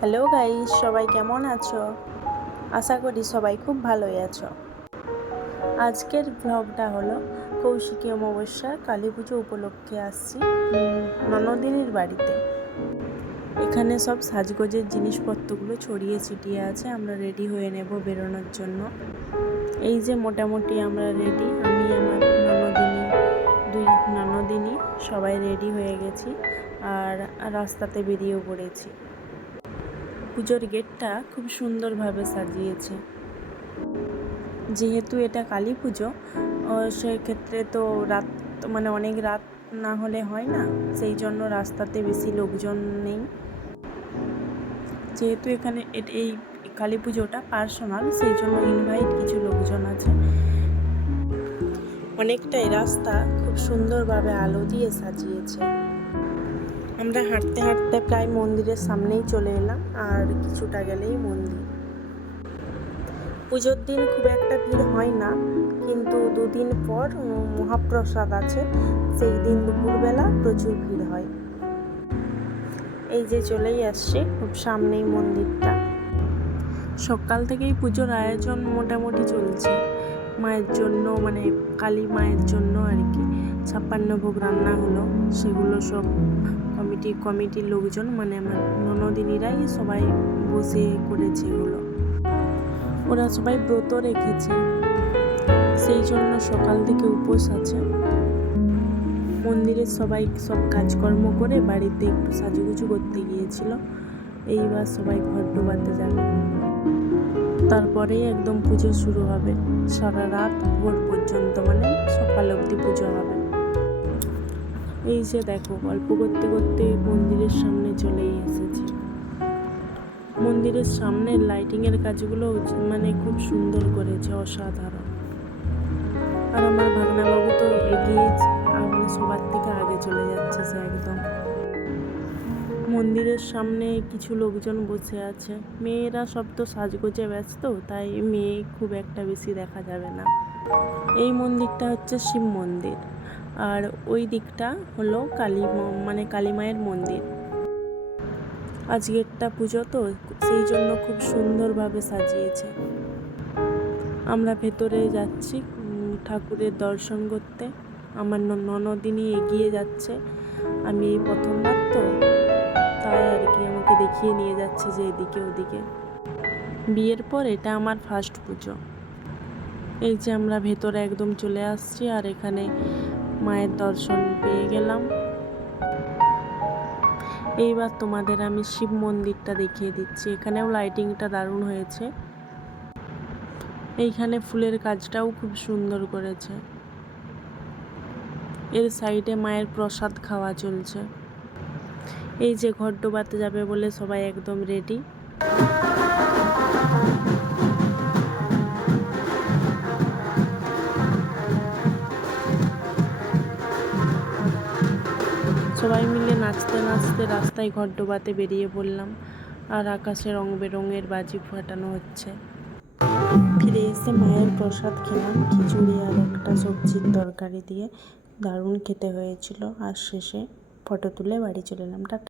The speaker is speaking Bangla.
হ্যালো গাইস, সবাই কেমন আছো? আশা করি সবাই খুব ভালোই আছো। আজকের ব্লগটা হলো কৌশিকী অমাবস্যার কালী পুজো উপলক্ষে আসছি ননদিনীর বাড়িতে। এখানে সব সাজগোজের জিনিসপত্রগুলো ছড়িয়ে ছিটিয়ে আছে। আমরা রেডি হয়ে নেব বেরোনোর জন্য। এই যে মোটামুটি আমরা রেডি, আমি আমার দুই ননদিনী সবাই রেডি হয়ে গেছি আর রাস্তাতে বেরিয়েও পড়েছি। পুজোর গেটটা খুব সুন্দরভাবে সাজিয়েছে। যেহেতু এটা কালী পুজো, সেক্ষেত্রে তো রাত অনেক রাত না হলে হয় না, সেই জন্য রাস্তাতে বেশি লোকজন নেই। যেহেতু এখানে এই কালী পুজোটা পার্সোনাল, সেই জন্য ইনভাইট কিছু লোকজন আছে। অনেকটাই রাস্তা খুব সুন্দরভাবে আলো দিয়ে সাজিয়েছে। আমরা হাঁটতে হাঁটতে প্রায় মন্দিরের সামনেই চলে এলাম, আর কিছুটা গেলেই মন্দির। পুজোর দিন খুব একটা ভিড় হয় না, কিন্তু দুদিন পর মহাপ্রসাদ আছে, সেই দিন দুপুরবেলা প্রচুর ভিড় হয়। এই যে চলেই আসছে খুব সামনেই মন্দিরটা। সকাল থেকেই পুজোর আয়োজন মোটামুটি চলছে। মায়ের জন্য কালী মায়ের জন্য আর কি 56 ভোগ রান্না হলো, সেগুলো সব কমিটির লোকজন আমার ননদিনীরাই সবাই বসে করেছে। এগুলো ওরা সবাই ব্রত রেখেছে, সেই জন্য সকাল থেকে উপোস আছে। মন্দিরের সবাই সব কাজকর্ম করে বাড়িতে একটু সাজুগুজু করতে গিয়েছিল। এইবার সবাই ঘর ডোবাতে যাবে, তারপরেই একদম পুজো শুরু হবে। সারা রাত ভোর পর্যন্ত সকাল অবধি পুজো হবে। এই যে দেখো, গল্প করতে করতে মন্দিরের সামনে চলেই এসেছি। মন্দিরের সামনে লাইটিংয়ের কাজগুলো খুব সুন্দর করেছে, অসাধারণ। আর আমার ভাগনাবাবু তো এগিয়ে সবার থেকে আগে চলে যাচ্ছে সে একদম। মন্দিরের সামনে কিছু লোকজন বসে আছে। মেয়েরা সব তো সাজগোজে ব্যস্ত, তাই মেয়ে খুব একটা বেশি দেখা যাবে না। এই মন্দিরটা হচ্ছে শিব মন্দির, আর ওই দিকটা হলো কালী মায়ের মন্দির। আজকেরটা পুজো তো, সেই জন্য খুব সুন্দরভাবে সাজিয়েছে। আমরা ভেতরে যাচ্ছি ঠাকুরের দর্শন করতে। আমার ননদিনী এগিয়ে যাচ্ছে। আমি এই প্রথমবার তো, তাই আর কি আমাকে দেখিয়ে নিয়ে যাচ্ছে যে এদিকে ওদিকে। বিয়ের পর এটা আমার ফার্স্ট পুজো। এই যে আমরা ভেতরে একদম চলে আসছি, আর এখানে মায়ের দর্শন পেয়ে গেলাম। এইবার তোমাদের আমি শিব মন্দিরটা দেখিয়ে দিচ্ছি। এখানেও লাইটিংটা দারুণ হয়েছে। এইখানে ফুলের কাজটাও খুব সুন্দর করেছে। এর সাইডে মায়ের প্রসাদ খাওয়া চলছে। এই যে ঘর ডোবাতে যাবে বলে সবাই একদম রেডি। সবাই মিলে নাচতে নাচতে রাস্তায় ঘর ডোবাতে বেরিয়ে পড়লাম, আর আকাশে রং বেরঙের বাজি ফাটানো হচ্ছে। ফিরে এসে মায়ের প্রসাদ খেলাম, খিচুড়ি আর একটা সবজির তরকারি দিয়ে। দারুণ খেতে হয়েছিল। আর শেষে ফটো তুলে বাড়ি চলে এলাম।